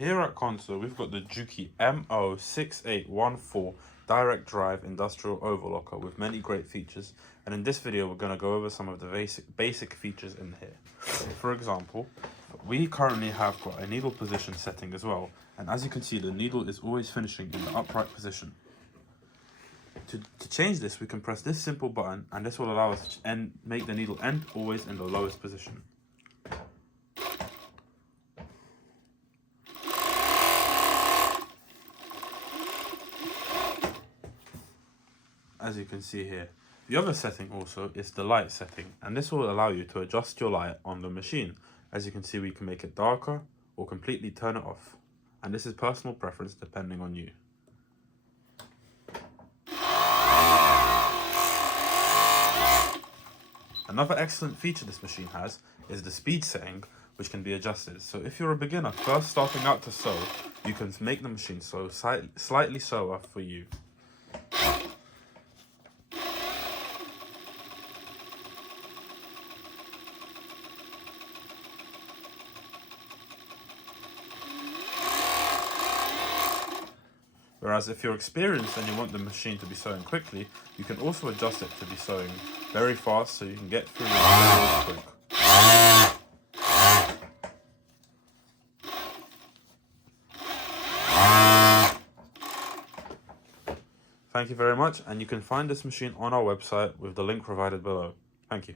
Here at Console, we've got the Juki MO-6814 direct drive industrial overlocker with many great features, and in this video we're going to go over some of the basic features in here. For example, we currently have got a needle position setting as well, and as you can see the needle is always finishing in the upright position. To change this, we can press this simple button and this will allow us to make the needle end always in the lowest position. As you can see here. The other setting also is the light setting, and this will allow you to adjust your light on the machine. As you can see, we can make it darker or completely turn it off, and this is personal preference depending on you. Another excellent feature this machine has is the speed setting, which can be adjusted. So if you're a beginner first starting out to sew, you can make the machine sew slightly slower for you. Whereas if you're experienced and you want the machine to be sewing quickly, you can also adjust it to be sewing very fast so you can get through your videos quick. Thank you very much, and you can find this machine on our website with the link provided below. Thank you.